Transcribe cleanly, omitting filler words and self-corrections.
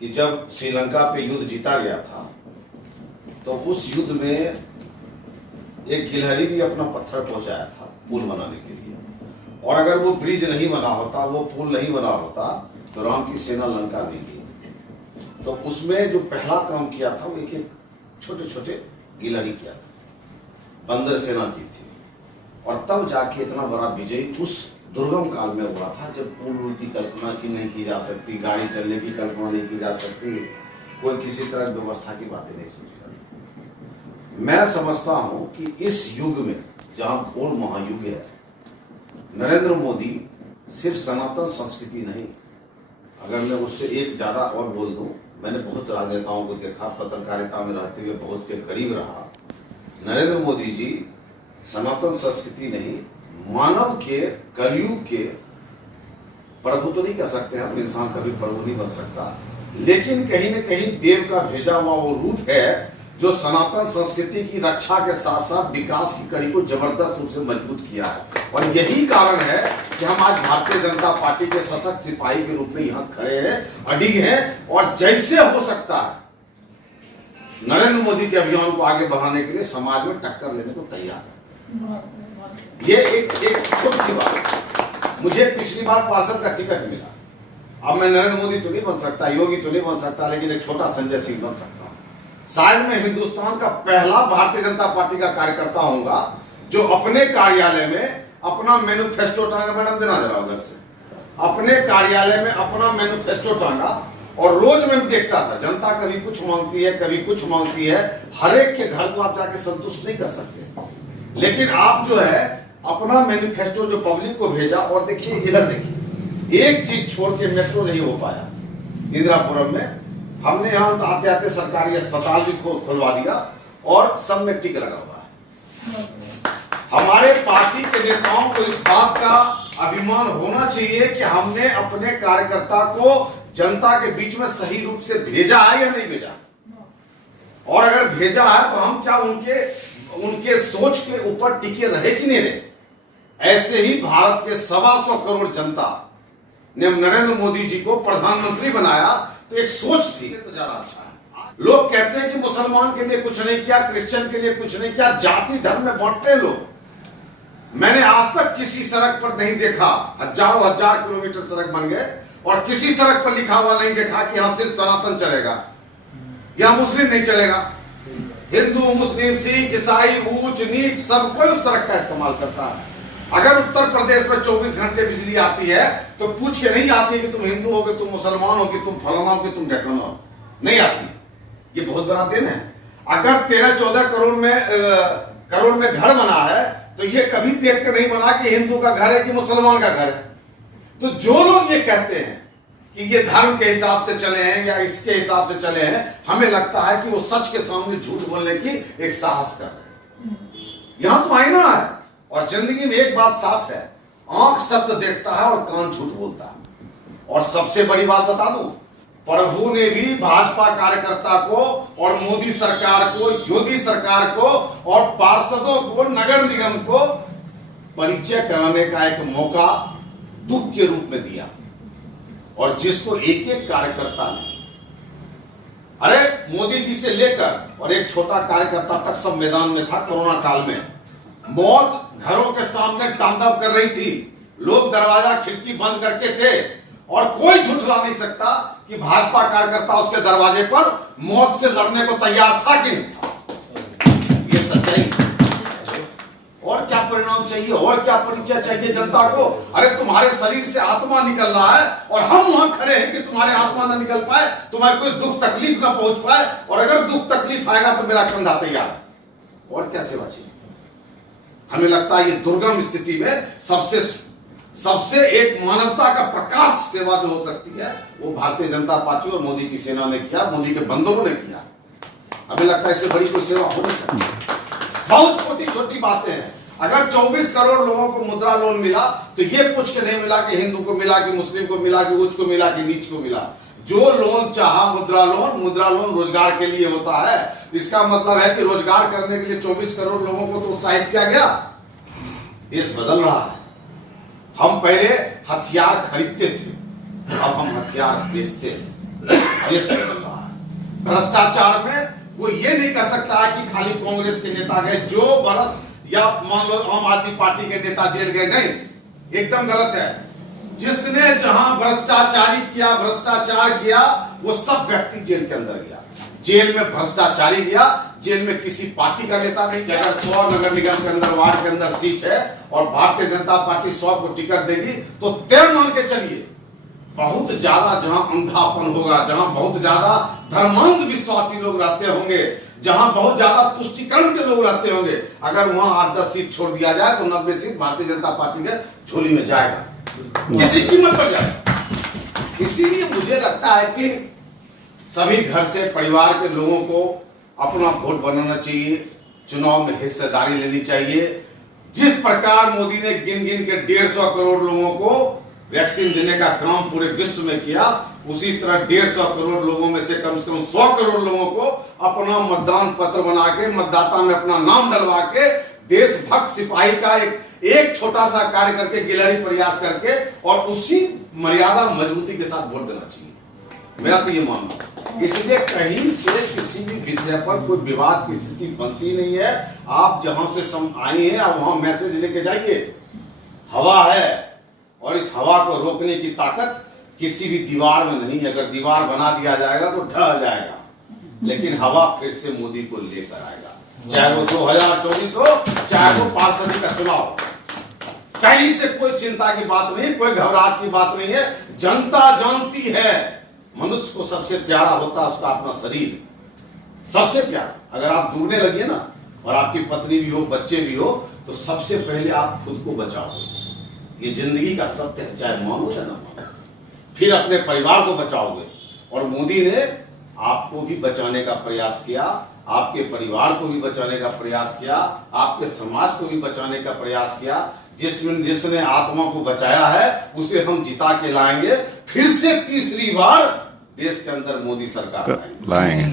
कि जब श्रीलंका पे युद्ध जीता गया था तो उस युद्ध में एक गिलहरी भी अपना पत्थर पहुंचाया था पुल बनाने के लिए, और अगर वो ब्रिज नहीं बना होता, वो पुल नहीं बना होता तो राम की सेना लंका नहीं गई। तो उसमें जो पहला काम किया था वो एक एक छोटे छोटे गिलहरी किया था, बंदर सेना की थी, और तब जाके इतना बड़ा विजय उस दुर्गम काल में हुआ था जब पुल की कल्पना की नहीं की जा सकती, गाड़ी चलने की कल्पना नहीं की जा सकती, कोई किसी तरह व्यवस्था की बातें नहीं सोची जा सकती। मैं समझता हूं कि इस युग में जहां घोर महायुग है, नरेंद्र मोदी सिर्फ सनातन संस्कृति नहीं, अगर मैं उससे एक ज्यादा और बोल दूं, मैंने बहुत राजनेताओं को देखा, पत्रकारिता में रहते हुए बहुत के करीब रहा। नरेंद्र मोदी जी सनातन संस्कृति नहीं, मानव के कलयुग के प्रभु तो नहीं कह सकते हम, इंसान कभी प्रभु नहीं बन सकता, लेकिन कहीं न कहीं देव का भेजा हुआ वो रूप है जो सनातन संस्कृति की रक्षा के साथ साथ विकास की कड़ी को जबरदस्त रूप से मजबूत किया है। और यही कारण है कि हम आज भारतीय जनता पार्टी के सशक्त सिपाही के रूप में यहाँ खड़े हैं, अडिग हैं, और जैसे हो सकता है नरेंद्र मोदी के अभियान को आगे बढ़ाने के लिए समाज में टक्कर लेने को तैयार है। ये एक छोटी सी बात है। मुझे पिछली बार पार्षद का टिकट मिला, अब मैं नरेंद्र मोदी तो नहीं बन सकता, योगी तो नहीं बन सकता, लेकिन एक छोटा संजय सिंह बन सकता हूं। शायद मैं हिंदुस्तान का पहला भारतीय जनता पार्टी का कार्यकर्ता होऊंगा जो अपने कार्यालय में अपना मैनिफेस्टो टांगा, मैडम देना जरा उधर से, अपने कार्यालय में अपना मैनिफेस्टो टांगा, और रोज मैं देखता था जनता कभी कुछ मांगती है, कभी कुछ मांगती है, हर एक के घर को आप जाके संतुष्ट नहीं कर सकते, लेकिन आप जो है अपना मैनिफेस्टो जो पब्लिक को भेजा। और देखिए इधर देखिए, एक चीज छोड़ के मेट्रो नहीं हो पाया इंदिरापुरम में, हमने यहां आते आते सरकारी अस्पताल भी खुलवा दिया और सब में टिक लगा हुआ है। हमारे पार्टी के नेताओं को इस बात का अभिमान होना चाहिए कि हमने अपने कार्यकर्ता को जनता के बीच में सही रूप से भेजा है या नहीं भेजा, और अगर भेजा है तो हम क्या उनके सोच के ऊपर टिके रहे कि नहीं रहे। ऐसे ही भारत के 125 करोड़ जनता ने नरेंद्र मोदी जी को प्रधानमंत्री बनाया, तो एक सोच थी तो ज्यादा अच्छा है। लोग कहते हैं कि मुसलमान के लिए कुछ नहीं किया, क्रिश्चियन के लिए कुछ नहीं किया, जाति धर्म में बांटते लोग। मैंने आज तक किसी सड़क पर नहीं देखा, हजारों हजार किलोमीटर सड़क बन गए, और किसी सड़क पर लिखा हुआ नहीं देखा कि यहां सिर्फ सनातन चलेगा या मुस्लिम नहीं चलेगा। हिंदू, मुस्लिम, सिख, ईसाई, ऊंच नीच सब कोई उस सड़क का इस्तेमाल करता है। अगर उत्तर प्रदेश में 24 घंटे बिजली आती है तो पूछ के नहीं आती है कि तुम हिंदू होगे, तुम मुसलमान होगे, तुम फलाना होगे, तुम ढेकाना हो, नहीं आती। ये बहुत बड़ा दिन है। अगर 13-14 करोड़ में घर बना है तो ये कभी देख के नहीं बना कि हिंदू का घर है कि मुसलमान का घर है। तो जो लोग ये कहते हैं कि ये धर्म के हिसाब से चले हैं या इसके हिसाब से चले हैं, हमें लगता है कि वो सच के सामने झूठ बोलने की एक साहस कर रहे हैं। यहां तो आईना है, और जिंदगी में एक बात साफ है, आंख सत्य देखता है और कान झूठ बोलता है। और सबसे बड़ी बात बता दूं, प्रभु ने भी भाजपा कार्यकर्ता को और मोदी सरकार को, योगी सरकार को और पार्षदों को, नगर निगम को परिचय कराने का एक मौका दुख के रूप में दिया, और जिसको एक एक कार्यकर्ता ने, अरे मोदी जी से लेकर और एक छोटा कार्यकर्ता तक सब मैदान में था। कोरोना काल में मौत घरों के सामने तांडव कर रही थी, लोग दरवाजा खिड़की बंद करके थे, और कोई झुठला नहीं सकता कि भाजपा कार्यकर्ता उसके दरवाजे पर मौत से लड़ने को तैयार था कि नहीं था। ये सच्चाई। और क्या परिणाम चाहिए, और क्या परिचय चाहिए जनता को। अरे तुम्हारे शरीर से आत्मा निकल रहा है और हम वहां खड़े हैं कि तुम्हारे आत्मा ना निकल पाए, तुम्हारे कोई दुख तकलीफ ना पहुंच पाए, और अगर दुख तकलीफ आएगा तो मेरा कंधा तैयार है। और क्या सेवा चाहिए। हमें लगता है ये दुर्गम स्थिति में सबसे एक मानवता का प्रकाश सेवा जो हो सकती है वो भारतीय जनता पार्टी और मोदी की सेना ने किया, मोदी के बंदरों ने किया। हमें लगता है इससे बड़ी कोई सेवा हो नहीं सकती। बहुत छोटी छोटी बातें हैं। अगर 24 करोड़ लोगों को मुद्रा लोन मिला तो ये पूछ के नहीं मिला कि हिंदू को मिला कि मुस्लिम को मिला कि उच्च को मिला कि नीच को मिला। जो लोन चाहा मुद्रा लोन रोजगार के लिए होता है। इसका मतलब है कि रोजगार करने के लिए 24 करोड़ लोगों को तो उत्साहित किया गया। देश बदल रहा है। हम पहले हथियार खरीदते थे, अब हम हथियार बेचते हैं। देश बदल रहा है। भ्रष्टाचार में वो ये नहीं कह सकता है कि खाली कांग्रेस के नेता गए, जो बरस या मान लो आम आदमी पार्टी के नेता जेल गए, नहीं, एकदम गलत है। जिसने जहां भ्रष्टाचार किया वो सब व्यक्ति जेल के अंदर गया। जेल में भ्रष्टाचारी गया, जेल में किसी पार्टी का नेता नहीं गया। अगर 100 नगर निगम के अंदर, वार्ड के अंदर सीट है और भारतीय जनता पार्टी 100 को टिकट देगी, तो तय मान के चलिए बहुत ज्यादा जहां अंधापन होगा, जहां बहुत ज्यादा धर्मांध विश्वासी लोग रहते होंगे, जहां बहुत ज्यादा तुष्टिकरण के लोग रहते होंगे, अगर वहां 8-10 सीट छोड़ दिया जाए तो 90 सीट भारतीय जनता पार्टी के झोली में जाएगा, किसी कीमत पर जाएगा। इसीलिए मुझे लगता है कि सभी घर से परिवार के लोगों को अपना वोट बनाना चाहिए, चुनाव में हिस्सेदारी लेनी चाहिए। जिस प्रकार मोदी ने गिन गिन के 150 करोड़ लोगों को वैक्सीन देने का काम पूरे विश्व में किया, उसी तरह 150 करोड़ लोगों में से कम 100 करोड़ लोगों को अपना मतदान पत्र बना के, मतदाता में अपना नाम डलवा के, देशभक्त सिपाही का एक छोटा सा कार्य करके, गिलहरी प्रयास करके, और उसी मर्यादा मजबूती के साथ वोट देना चाहिए। मेरा तो ये मानना है। इसलिए कहीं से किसी भी विषय पर कोई विवाद की स्थिति बनती नहीं है। आप जहां से आए हैं आप वहां मैसेज लेके जाइए। हवा है और इस हवा को रोकने की ताकत किसी भी दीवार में नहीं है। अगर दीवार बना दिया जाएगा तो ढह जाएगा, लेकिन हवा फिर से मोदी को लेकर आएगा, चाहे वो 2024 हो, चाहे वो पार्षद का चुनाव। कहीं से कोई चिंता की बात नहीं, कोई घबराहट की बात नहीं है। जनता जानती है मनुष्य को सबसे प्यारा होता है उसका अपना शरीर, सबसे प्यारा। अगर आप डूबने लगिए ना, और आपकी पत्नी भी हो, बच्चे भी हो, तो सबसे पहले आप खुद को बचाओगे। ये जिंदगी का सत्य है, चाहे मानो या ना मानो। फिर अपने परिवार को बचाओगे। और मोदी ने आपको भी बचाने का प्रयास किया, आपके परिवार को भी बचाने का प्रयास किया, आपके समाज को भी बचाने का प्रयास किया। जिसने आत्मा को बचाया है उसे हम जिता के लाएंगे। फिर से तीसरी बार देश के अंदर मोदी सरकार लाएंगे।